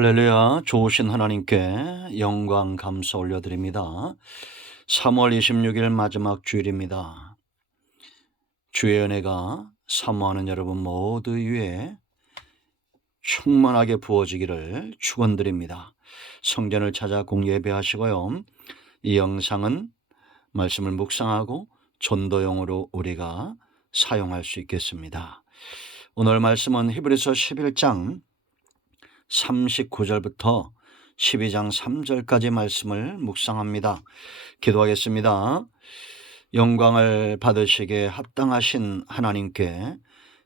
할렐루야. 좋으신 하나님께 영광 감사 올려드립니다. 3월 26일 마지막 주일입니다. 주의 은혜가 사모하는 여러분 모두 위에 충만하게 부어지기를 축원드립니다. 성전을 찾아 공예배하시고요. 이 영상은 말씀을 묵상하고 전도용으로 우리가 사용할 수 있겠습니다. 오늘 말씀은 히브리서 11장 39절부터 12장 3절까지 말씀을 묵상합니다. 기도하겠습니다. 영광을 받으시기에 합당하신 하나님께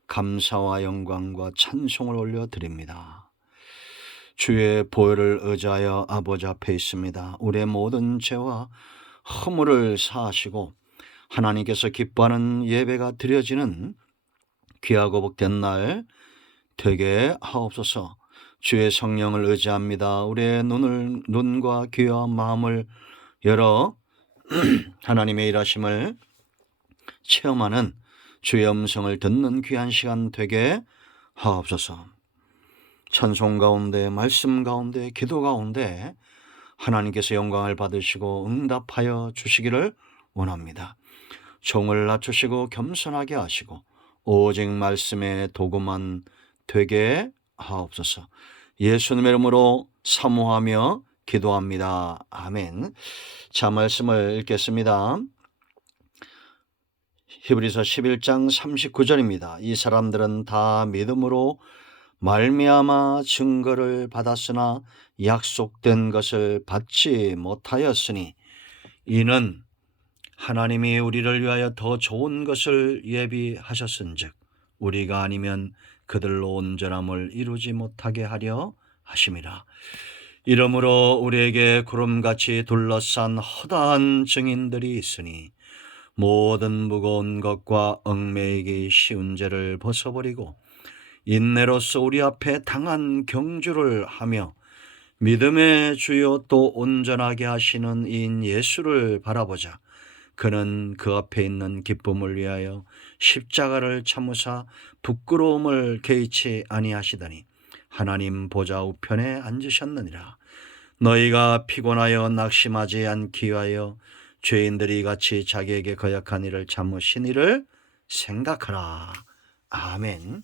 감사와 영광과 찬송을 올려드립니다. 주의 보혈을 의지하여 아버지 앞에 있습니다. 우리의 모든 죄와 허물을 사하시고 하나님께서 기뻐하는 예배가 드려지는 귀하고 복된 날 되게 하옵소서. 주의 성령을 의지합니다. 우리의 눈과 귀와 마음을 열어 하나님의 일하심을 체험하는 주의 음성을 듣는 귀한 시간 되게 하옵소서. 찬송 가운데, 말씀 가운데, 기도 가운데 하나님께서 영광을 받으시고 응답하여 주시기를 원합니다. 종을 낮추시고 겸손하게 하시고 오직 말씀의 도구만 되게 하옵소서. 예수님의 이름으로 사모하며 기도합니다. 아멘. 자, 말씀을 읽겠습니다. 히브리서 11장 39절입니다. 이 사람들은 다 믿음으로 말미암아 증거를 받았으나 약속된 것을 받지 못하였으니 이는 하나님이 우리를 위하여 더 좋은 것을 예비하셨은즉 우리가 아니면 그들로 온전함을 이루지 못하게 하려 하심이라. 이러므로 우리에게 구름같이 둘러싼 허다한 증인들이 있으니 모든 무거운 것과 얽매이기 쉬운 죄를 벗어버리고 인내로서 우리 앞에 당한 경주를 하며 믿음의 주요 또 온전하게 하시는 이인 예수를 바라보자. 그는 그 앞에 있는 기쁨을 위하여 십자가를 참으사 부끄러움을 개의치 아니하시더니 하나님 보좌 우편에 앉으셨느니라. 너희가 피곤하여 낙심하지 않기 위하여 죄인들이 같이 자기에게 거역한 일을 참으신 이를 생각하라. 아멘.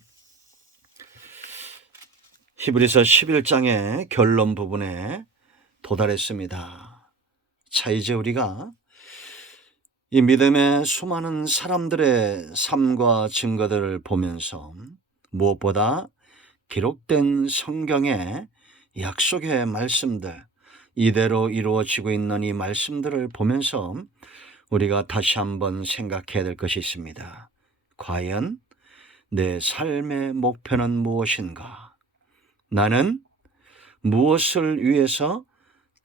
히브리서 11장의 결론 부분에 도달했습니다. 자, 이제 우리가 이 믿음의 수많은 사람들의 삶과 증거들을 보면서 무엇보다 기록된 성경의 약속의 말씀들, 이대로 이루어지고 있는 이 말씀들을 보면서 우리가 다시 한번 생각해야 될 것이 있습니다. 과연 내 삶의 목표는 무엇인가? 나는 무엇을 위해서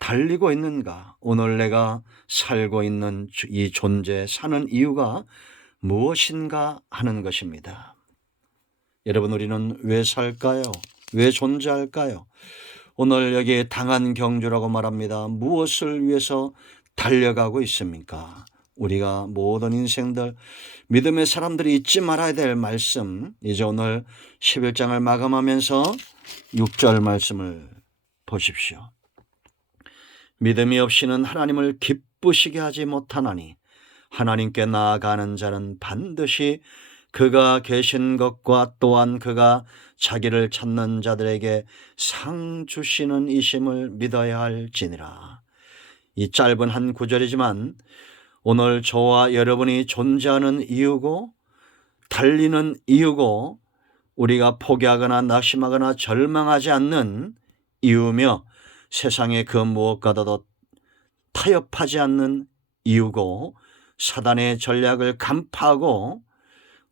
달리고 있는가? 오늘 내가 살고 있는 이 존재, 사는 이유가 무엇인가 하는 것입니다. 여러분, 우리는 왜 살까요? 왜 존재할까요? 오늘 여기 당한 경주라고 말합니다. 무엇을 위해서 달려가고 있습니까? 우리가 모든 인생들, 믿음의 사람들이 잊지 말아야 될 말씀, 이제 오늘 11장을 마감하면서 6절 말씀을 보십시오. 믿음이 없이는 하나님을 기쁘시게 하지 못하나니 하나님께 나아가는 자는 반드시 그가 계신 것과 또한 그가 자기를 찾는 자들에게 상 주시는 이심을 믿어야 할지니라. 이 짧은 한 구절이지만 오늘 저와 여러분이 존재하는 이유고 달리는 이유고 우리가 포기하거나 낙심하거나 절망하지 않는 이유며 세상의 그 무엇과도 타협하지 않는 이유고 사단의 전략을 간파하고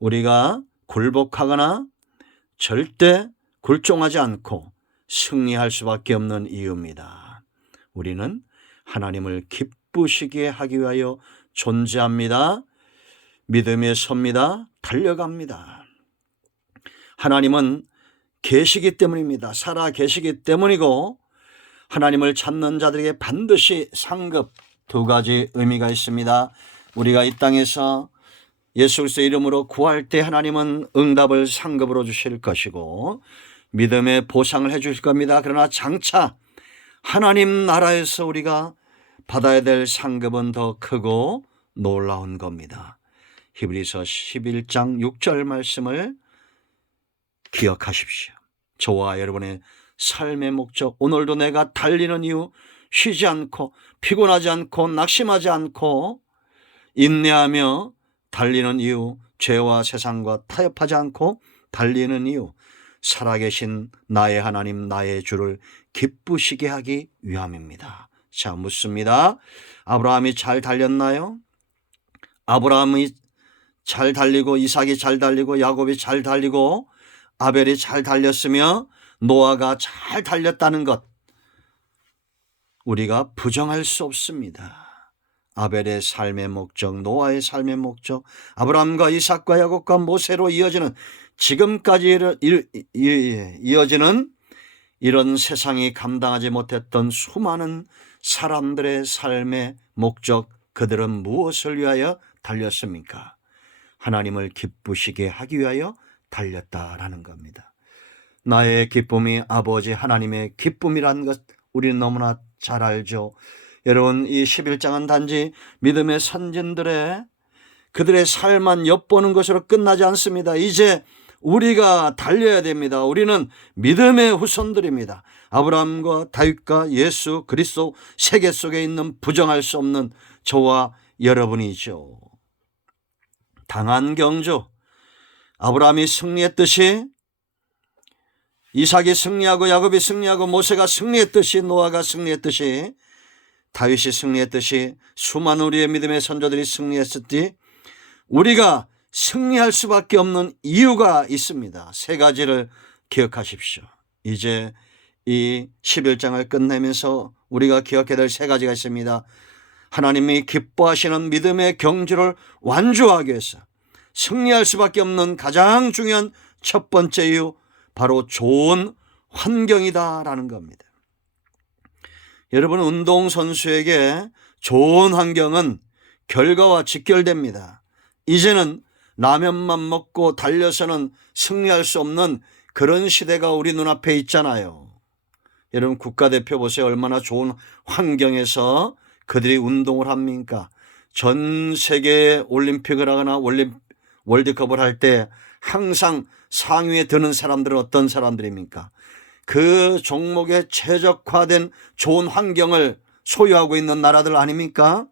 우리가 굴복하거나 절대 굴종하지 않고 승리할 수밖에 없는 이유입니다. 우리는 하나님을 기쁘시게 하기 위하여 존재합니다. 믿음에 섭니다. 달려갑니다. 하나님은 계시기 때문입니다. 살아 계시기 때문이고 하나님을 찾는 자들에게 반드시 상급, 두 가지 의미가 있습니다. 우리가 이 땅에서 예수 그리스도의 이름으로 구할 때 하나님은 응답을 상급으로 주실 것이고 믿음의 보상을 해 주실 겁니다. 그러나 장차 하나님 나라에서 우리가 받아야 될 상급은 더 크고 놀라운 겁니다. 히브리서 11장 6절 말씀을 기억하십시오. 저와 여러분의 삶의 목적, 오늘도 내가 달리는 이유, 쉬지 않고 피곤하지 않고 낙심하지 않고 인내하며 달리는 이유, 죄와 세상과 타협하지 않고 달리는 이유, 살아계신 나의 하나님 나의 주를 기쁘시게 하기 위함입니다. 자, 묻습니다. 아브라함이 잘 달렸나요? 아브라함이 잘 달리고 이삭이 잘 달리고 야곱이 잘 달리고 아벨이 잘 달렸으며 노아가 잘 달렸다는 것 우리가 부정할 수 없습니다. 아벨의 삶의 목적, 노아의 삶의 목적, 아브라함과 이삭과 야곱과 모세로 이어지는 지금까지 이어지는 이런 세상이 감당하지 못했던 수많은 사람들의 삶의 목적, 그들은 무엇을 위하여 달렸습니까? 하나님을 기쁘시게 하기 위하여 달렸다라는 겁니다. 나의 기쁨이 아버지 하나님의 기쁨이라는 것 우리는 너무나 잘 알죠. 여러분, 이 11장은 단지 믿음의 선진들의 그들의 삶만 엿보는 것으로 끝나지 않습니다. 이제 우리가 달려야 됩니다. 우리는 믿음의 후손들입니다. 아브라함과 다윗과 예수 그리스도 세계 속에 있는 부정할 수 없는 저와 여러분이죠. 당한 경주, 아브라함이 승리했듯이 이삭이 승리하고 야곱이 승리하고 모세가 승리했듯이 노아가 승리했듯이 다윗이 승리했듯이 수많은 우리의 믿음의 선조들이 승리했었지 우리가 승리할 수밖에 없는 이유가 있습니다. 세 가지를 기억하십시오. 이제 이 11장을 끝내면서 우리가 기억해야 될 세 가지가 있습니다. 하나님이 기뻐하시는 믿음의 경주를 완주하기 위해서 승리할 수밖에 없는 가장 중요한 첫 번째 이유, 바로 좋은 환경이다라는 겁니다. 여러분, 운동선수에게 좋은 환경은 결과와 직결됩니다. 이제는 라면만 먹고 달려서는 승리할 수 없는 그런 시대가 우리 눈앞에 있잖아요. 여러분, 국가대표 보세요. 얼마나 좋은 환경에서 그들이 운동을 합니까? 전 세계 올림픽을 하거나 월드컵을 할 때 항상 상위에 드는 사람들은 어떤 사람들입니까? 그 종목에 최적화된 좋은 환경을 소유하고 있는 나라들 아닙니까?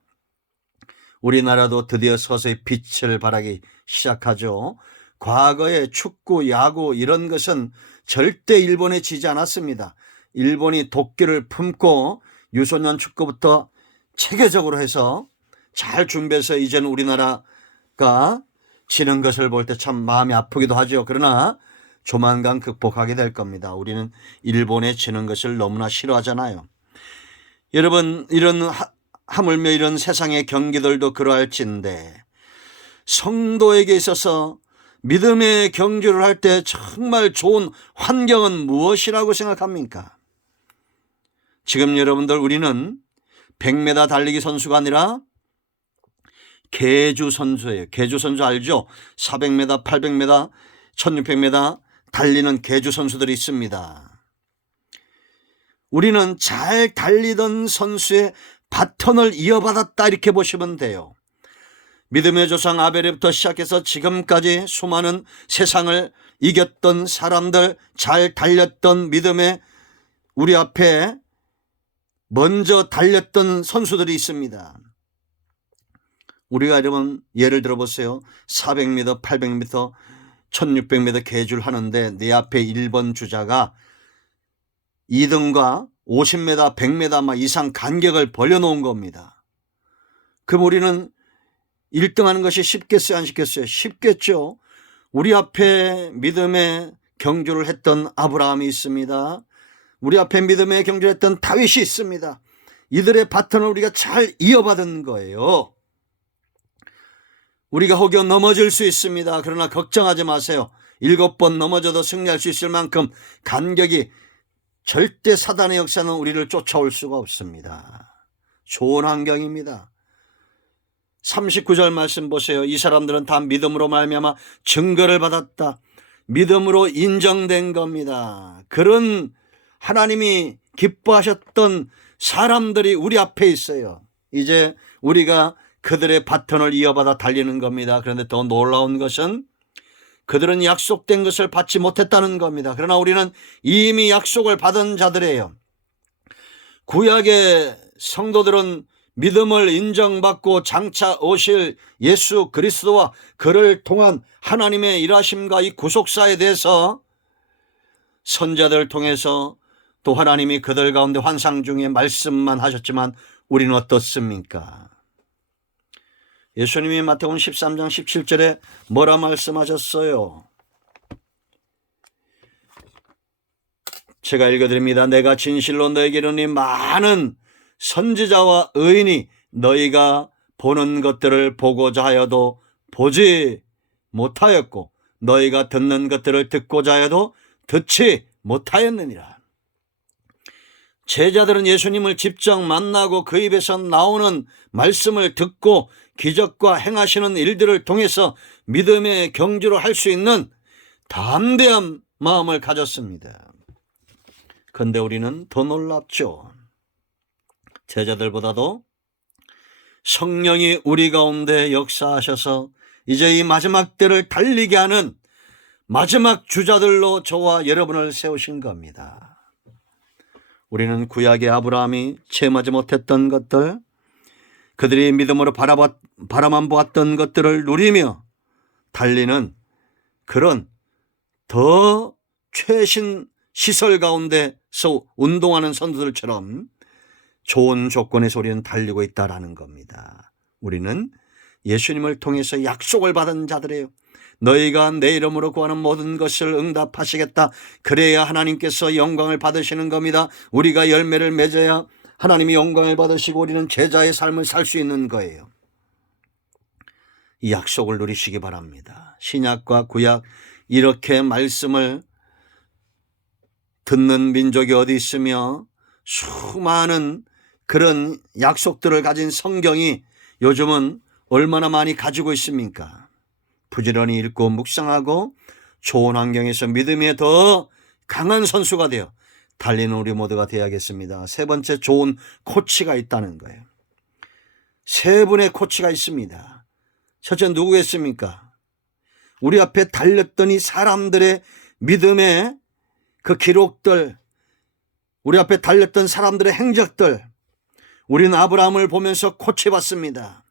우리나라도 드디어 서서히 빛을 발하기 시작하죠. 과거에 축구, 야구 이런 것은 절대 일본에 지지 않았습니다. 일본이 도끼를 품고 유소년 축구부터 체계적으로 해서 잘 준비해서 이제는 우리나라가 지는 것을 볼 때 참 마음이 아프기도 하죠. 그러나 조만간 극복하게 될 겁니다. 우리는 일본에 지는 것을 너무나 싫어하잖아요. 여러분, 이런 하물며 이런 세상의 경기들도 그러할진데 성도에게 있어서 믿음의 경주를 할 때 정말 좋은 환경은 무엇이라고 생각합니까? 지금 여러분들, 우리는 100m 달리기 선수가 아니라 계주 선수예요. 계주 선수 알죠? 400m, 800m, 1600m 달리는 계주 선수들이 있습니다. 우리는 잘 달리던 선수의 바톤을 이어받았다 이렇게 보시면 돼요. 믿음의 조상 아벨부터 시작해서 지금까지 수많은 세상을 이겼던 사람들, 잘 달렸던 믿음의 우리 앞에 먼저 달렸던 선수들이 있습니다. 우리가 여러분 예를 들어보세요. 400m, 800m, 1600m 계주를 하는데 내 앞에 1번 주자가 2등과 50m, 100m 이상 간격을 벌려놓은 겁니다. 그럼 우리는 1등 하는 것이 쉽겠어요? 안 쉽겠어요? 쉽겠죠. 우리 앞에 믿음의 경주를 했던 아브라함이 있습니다. 우리 앞에 믿음의 경주를 했던 다윗이 있습니다. 이들의 바톤을 우리가 잘 이어받은 거예요. 우리가 혹여 넘어질 수 있습니다. 그러나 걱정하지 마세요. 7번 넘어져도 승리할 수 있을 만큼 간격이 절대 사단의 역사는 우리를 쫓아올 수가 없습니다. 좋은 환경입니다. 39절 말씀 보세요. 이 사람들은 다 믿음으로 말미암아 증거를 받았다. 믿음으로 인정된 겁니다. 그런 하나님이 기뻐하셨던 사람들이 우리 앞에 있어요. 이제 우리가 그들의 바톤을 이어받아 달리는 겁니다. 그런데 더 놀라운 것은 그들은 약속된 것을 받지 못했다는 겁니다. 그러나 우리는 이미 약속을 받은 자들이에요. 구약의 성도들은 믿음을 인정받고 장차 오실 예수 그리스도와 그를 통한 하나님의 일하심과 이 구속사에 대해서 선자들을 통해서 또 하나님이 그들 가운데 환상 중에 말씀만 하셨지만 우리는 어떻습니까? 예수님이 마태복음 13장 17절에 뭐라 말씀하셨어요? 제가 읽어드립니다. 내가 진실로 너에게 이르노니 많은 선지자와 의인이 너희가 보는 것들을 보고자 하여도 보지 못하였고 너희가 듣는 것들을 듣고자 하여도 듣지 못하였느니라. 제자들은 예수님을 직접 만나고 그 입에서 나오는 말씀을 듣고 기적과 행하시는 일들을 통해서 믿음의 경주를 할 수 있는 담대한 마음을 가졌습니다. 그런데 우리는 더 놀랍죠. 제자들보다도 성령이 우리 가운데 역사하셔서 이제 이 마지막 때를 달리게 하는 마지막 주자들로 저와 여러분을 세우신 겁니다. 우리는 구약의 아브라함이 체험하지 못했던 것들, 그들이 믿음으로 바라만 보았던 것들을 누리며 달리는 그런 더 최신 시설 가운데서 운동하는 선수들처럼 좋은 조건에서 우리는 달리고 있다라는 겁니다. 우리는 예수님을 통해서 약속을 받은 자들이에요. 너희가 내 이름으로 구하는 모든 것을 응답하시겠다. 그래야 하나님께서 영광을 받으시는 겁니다. 우리가 열매를 맺어야 하나님이 영광을 받으시고 우리는 제자의 삶을 살 수 있는 거예요. 이 약속을 누리시기 바랍니다. 신약과 구약 이렇게 말씀을 듣는 민족이 어디 있으며 수많은 그런 약속들을 가진 성경이 요즘은 얼마나 많이 가지고 있습니까? 부지런히 읽고 묵상하고 좋은 환경에서 믿음에 더 강한 선수가 되어 달리는 우리 모두가 되어야겠습니다. 세 번째, 좋은 코치가 있다는 거예요. 세 분의 코치가 있습니다. 첫째 누구겠습니까? 우리 앞에 달렸던 이 사람들의 믿음의 그 기록들, 우리 앞에 달렸던 사람들의 행적들, 우리는 아브라함을 보면서 코치받습니다.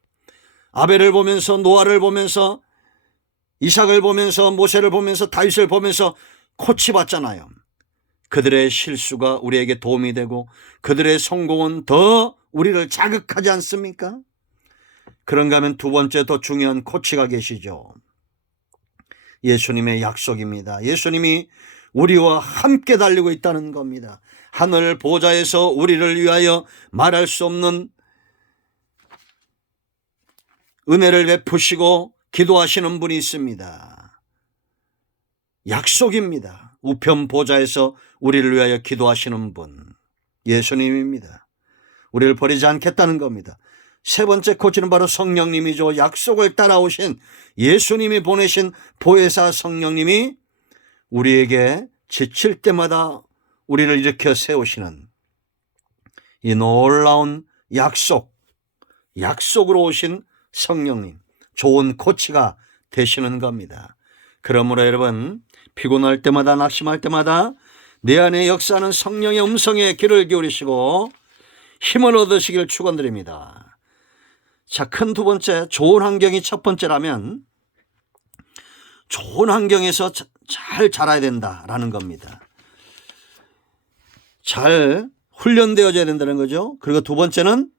아벨을 보면서, 노아를 보면서, 이삭을 보면서, 모세를 보면서, 다윗을 보면서 코치받잖아요. 그들의 실수가 우리에게 도움이 되고 그들의 성공은 더 우리를 자극하지 않습니까? 그런가 하면 두 번째 더 중요한 코치가 계시죠. 예수님의 약속입니다. 예수님이 우리와 함께 달리고 있다는 겁니다. 하늘 보좌에서 우리를 위하여 말할 수 없는 은혜를 베푸시고 기도하시는 분이 있습니다. 약속입니다. 우편 보좌에서 우리를 위하여 기도하시는 분, 예수님입니다. 우리를 버리지 않겠다는 겁니다. 세 번째 코치는 바로 성령님이죠. 약속을 따라오신 예수님이 보내신 보혜사 성령님이 우리에게 지칠 때마다 우리를 일으켜 세우시는 이 놀라운 약속으로 오신 성령님, 좋은 코치가 되시는 겁니다. 그러므로 여러분, 피곤할 때마다, 낙심할 때마다 내 안에 역사하는 성령의 음성에 귀를 기울이시고 힘을 얻으시길 축원드립니다. 자, 큰 두 번째, 좋은 환경이 첫 번째라면 좋은 환경에서 잘 자라야 된다라는 겁니다. 잘 훈련되어져야 된다는 거죠. 그리고 두 번째는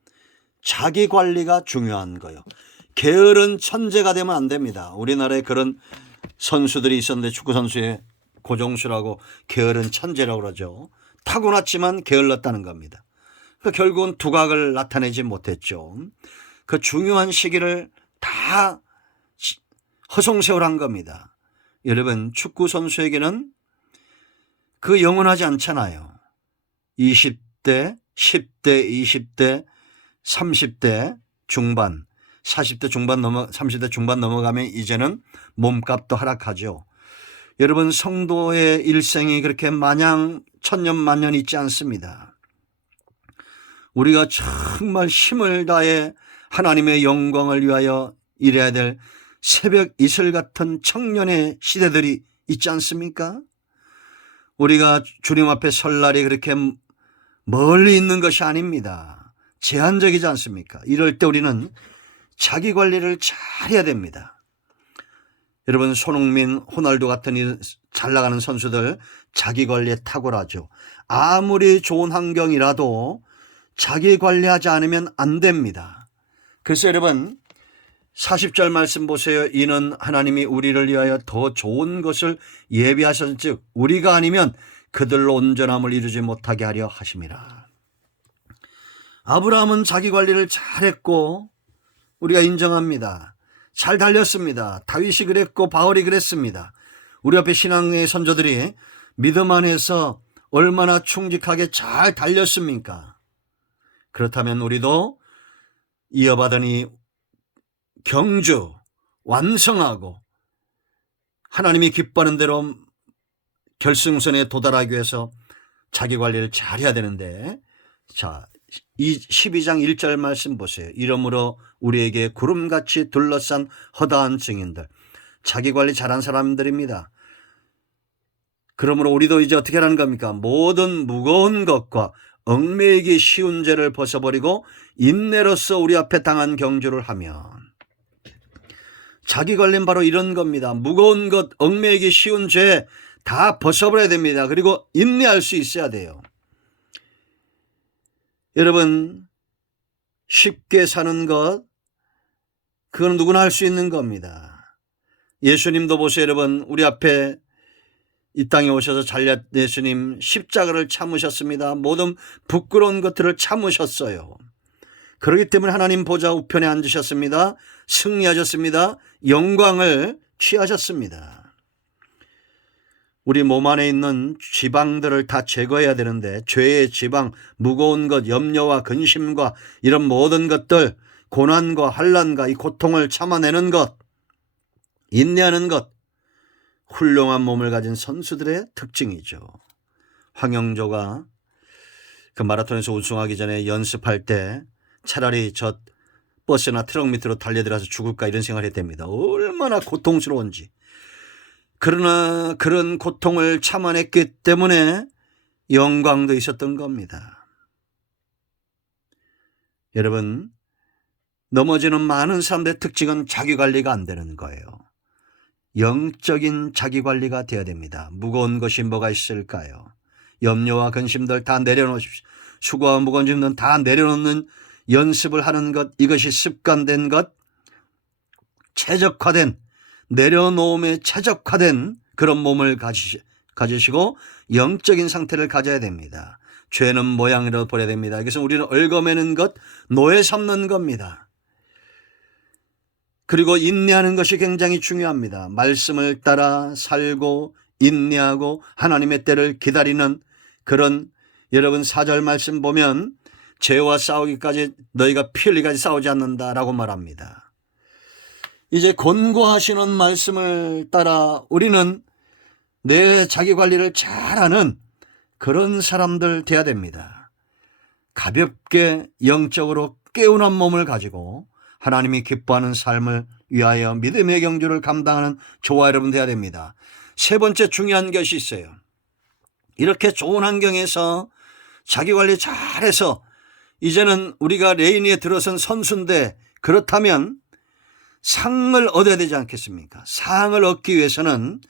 자기 관리가 중요한 거예요. 게으른 천재가 되면 안 됩니다. 우리나라에 그런 선수들이 있었는데, 축구 선수의 고종수라고 게으른 천재라고 그러죠. 타고났지만 게을렀다는 겁니다. 그러니까 결국은 두각을 나타내지 못했죠. 그 중요한 시기를 다 허송세월한 겁니다. 여러분, 축구 선수에게는 그 영원하지 않잖아요. 20대, 10대, 20대, 30대 중반, 40대 중반 30대 중반 넘어가면 이제는 몸값도 하락하죠. 여러분, 성도의 일생이 그렇게 마냥 천년만년 있지 않습니다. 우리가 정말 힘을 다해 하나님의 영광을 위하여 일해야 될 새벽 이슬 같은 청년의 시대들이 있지 않습니까? 우리가 주님 앞에 설 날이 그렇게 멀리 있는 것이 아닙니다. 제한적이지 않습니까? 이럴 때 우리는 자기 관리를 잘 해야 됩니다. 여러분, 손흥민, 호날두 같은 잘 나가는 선수들 자기 관리에 탁월하죠. 아무리 좋은 환경이라도 자기 관리하지 않으면 안 됩니다. 그래서 여러분, 40절 말씀 보세요. 이는 하나님이 우리를 위하여 더 좋은 것을 예비하셨은즉 우리가 아니면 그들로 온전함을 이루지 못하게 하려 하심이라. 아브라함은 자기 관리를 잘했고 우리가 인정합니다. 잘 달렸습니다. 다윗이 그랬고 바울이 그랬습니다. 우리 앞에 신앙의 선조들이 믿음 안에서 얼마나 충직하게 잘 달렸습니까? 그렇다면 우리도 이어받은 이 경주 완성하고 하나님이 기뻐하는 대로 결승선에 도달하기 위해서 자기 관리를 잘 해야 되는데, 자, 이 12장 1절 말씀 보세요. 이러므로 우리에게 구름같이 둘러싼 허다한 증인들, 자기 관리 잘한 사람들입니다. 그러므로 우리도 이제 어떻게 하라는 겁니까? 모든 무거운 것과 얽매이기 쉬운 죄를 벗어버리고 인내로서 우리 앞에 당한 경주를 하면, 자기 관리는 바로 이런 겁니다. 무거운 것, 얽매이기 쉬운 죄 다 벗어버려야 됩니다. 그리고 인내할 수 있어야 돼요. 여러분, 쉽게 사는 것, 그건 누구나 할 수 있는 겁니다. 예수님도 보세요. 여러분, 우리 앞에 이 땅에 오셔서 잘렸 예수님 십자가를 참으셨습니다. 모든 부끄러운 것들을 참으셨어요. 그렇기 때문에 하나님 보좌 우편에 앉으셨습니다. 승리하셨습니다. 영광을 취하셨습니다. 우리 몸 안에 있는 지방들을 다 제거해야 되는데, 죄의 지방, 무거운 것, 염려와 근심과 이런 모든 것들, 고난과 환난과 이 고통을 참아내는 것, 인내하는 것, 훌륭한 몸을 가진 선수들의 특징이죠. 황영조가 그 마라톤에서 우승하기 전에 연습할 때 차라리 저 버스나 트럭 밑으로 달려들어서 죽을까 이런 생각을 했답니다. 얼마나 고통스러운지. 그러나 그런 고통을 참아냈기 때문에 영광도 있었던 겁니다. 여러분, 넘어지는 많은 사람들의 특징은 자기 관리가 안 되는 거예요. 영적인 자기 관리가 되어야 됩니다. 무거운 것이 뭐가 있을까요? 염려와 근심들 다 내려놓으십시오. 수고와 무거운 짐들 다 내려놓는 연습을 하는 것, 이것이 습관된 것, 최적화된, 내려놓음에 최적화된 그런 몸을 가지시고 영적인 상태를 가져야 됩니다. 죄는 모양이라도 버려야 됩니다. 그래서 우리는 얽어매는 것, 노예 삼는 겁니다. 그리고 인내하는 것이 굉장히 중요합니다. 말씀을 따라 살고 인내하고 하나님의 때를 기다리는 그런, 여러분 4절 말씀 보면 죄와 싸우기까지 너희가 피 흘리기까지 싸우지 않는다라고 말합니다. 이제 권고하시는 말씀을 따라 우리는 내 자기 관리를 잘하는 그런 사람들 돼야 됩니다. 가볍게 영적으로 깨운한 몸을 가지고 하나님이 기뻐하는 삶을 위하여 믿음의 경주를 감당하는 저와 여러분 돼야 됩니다. 세 번째 중요한 것이 있어요. 이렇게 좋은 환경에서 자기 관리 잘해서 이제는 우리가 레이니에 들어선 선수인데, 그렇다면 상을 얻어야 되지 않겠습니까? 상을 얻기 위해서는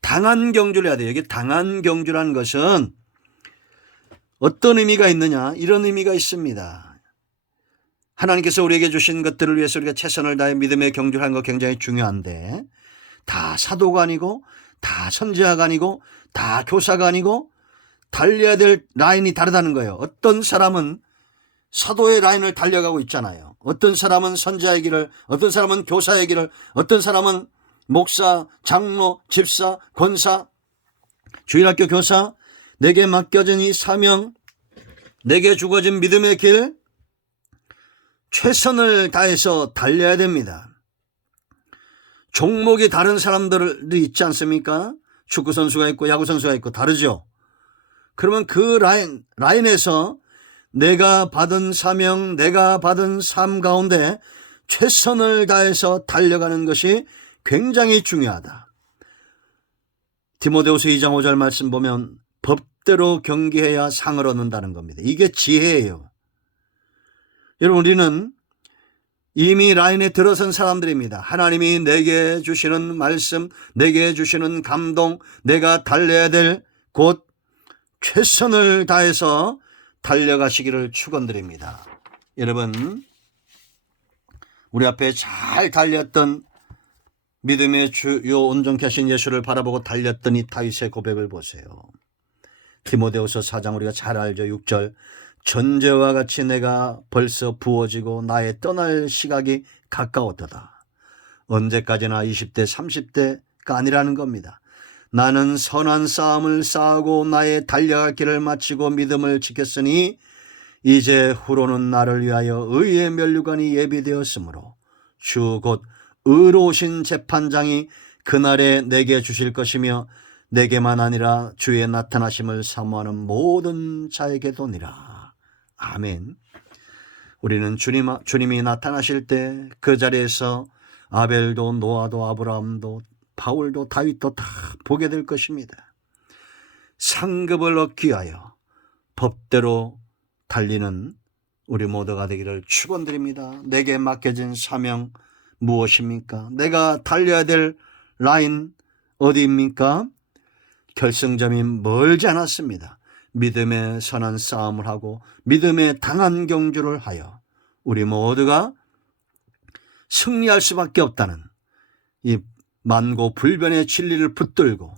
당한 경주를 해야 돼요. 여기 당한 경주라는 것은 어떤 의미가 있느냐? 이런 의미가 있습니다. 하나님께서 우리에게 주신 것들을 위해서 우리가 최선을 다해 믿음의 경주를 하는 거 굉장히 중요한데, 다 사도가 아니고 다 선지자가 아니고 다 교사가 아니고 달려야 될 라인이 다르다는 거예요. 어떤 사람은 사도의 라인을 달려가고 있잖아요. 어떤 사람은 선지자의 길을, 어떤 사람은 교사의 길을, 어떤 사람은 목사, 장로, 집사, 권사, 주일학교 교사, 내게 맡겨진 이 사명, 내게 주어진 믿음의 길, 최선을 다해서 달려야 됩니다. 종목이 다른 사람들이 있지 않습니까? 축구 선수가 있고 야구 선수가 있고 다르죠. 그러면 그 라인에서 내가 받은 사명, 내가 받은 삶 가운데 최선을 다해서 달려가는 것이 굉장히 중요하다. 디모데후서 2장 5절 말씀 보면 법대로 경계해야 상을 얻는다는 겁니다. 이게 지혜예요. 여러분, 우리는 이미 라인에 들어선 사람들입니다. 하나님이 내게 주시는 말씀, 내게 주시는 감동, 내가 달려야 될 곳 최선을 다해서 달려가시기를 축원드립니다. 여러분, 우리 앞에 잘 달렸던 믿음의 주요 온전케 하신 예수를 바라보고 달렸던 이 다윗의 고백을 보세요. 디모데후서 4장 우리가 잘 알죠. 6절, 전제와 같이 내가 벌써 부어지고 나의 떠날 시각이 가까웠도다. 언제까지나 20대 30대가 아니라는 겁니다. 나는 선한 싸움을 싸우고 나의 달려갈 길을 마치고 믿음을 지켰으니 이제 후로는 나를 위하여 의의 면류관이 예비되었으므로 주 곧 의로우신 재판장이 그날에 내게 주실 것이며 내게만 아니라 주의 나타나심을 사모하는 모든 자에게도니라. 아멘. 우리는 주님이 나타나실 때 그 자리에서 아벨도 노아도 아브라함도 바울도 다윗도 다 보게 될 것입니다. 상급을 얻기 위하여 법대로 달리는 우리 모두가 되기를 축원드립니다. 내게 맡겨진 사명 무엇입니까? 내가 달려야 될 라인 어디입니까? 결승점이 멀지 않았습니다. 믿음의 선한 싸움을 하고 믿음의 당한 경주를 하여 우리 모두가 승리할 수밖에 없다는 이 만고 불변의 진리를 붙들고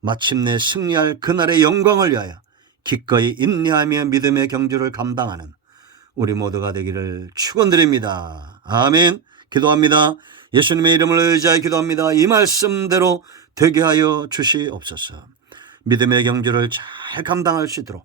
마침내 승리할 그날의 영광을 위하여 기꺼이 인내하며 믿음의 경주를 감당하는 우리 모두가 되기를 축원드립니다. 아멘. 기도합니다. 예수님의 이름을 의지하여 기도합니다. 이 말씀대로 되게 하여 주시옵소서. 믿음의 경주를 잘 감당할 수 있도록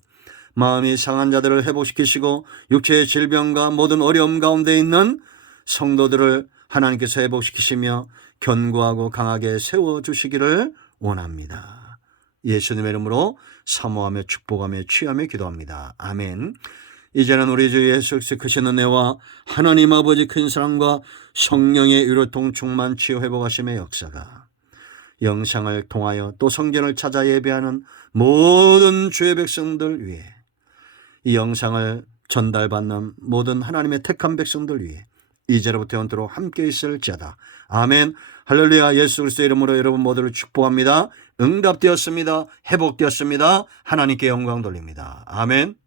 마음이 상한 자들을 회복시키시고 육체의 질병과 모든 어려움 가운데 있는 성도들을 하나님께서 회복시키시며 견고하고 강하게 세워주시기를 원합니다. 예수님의 이름으로 사모하며 축복하며 취하며 기도합니다. 아멘. 이제는 우리 주 예수 그리스도의 크신 은혜와 하나님 아버지 큰 사랑과 성령의 유로통 충만 치유 회복하심의 역사가 영상을 통하여 또 성전을 찾아 예배하는 모든 주의 백성들 위해 이 영상을 전달받는 모든 하나님의 택한 백성들 위해 이제로부터 영원토록 함께 있을지어다. 아멘. 할렐루야. 예수 그리스도의 이름으로 여러분 모두를 축복합니다. 응답되었습니다. 회복되었습니다. 하나님께 영광 돌립니다. 아멘.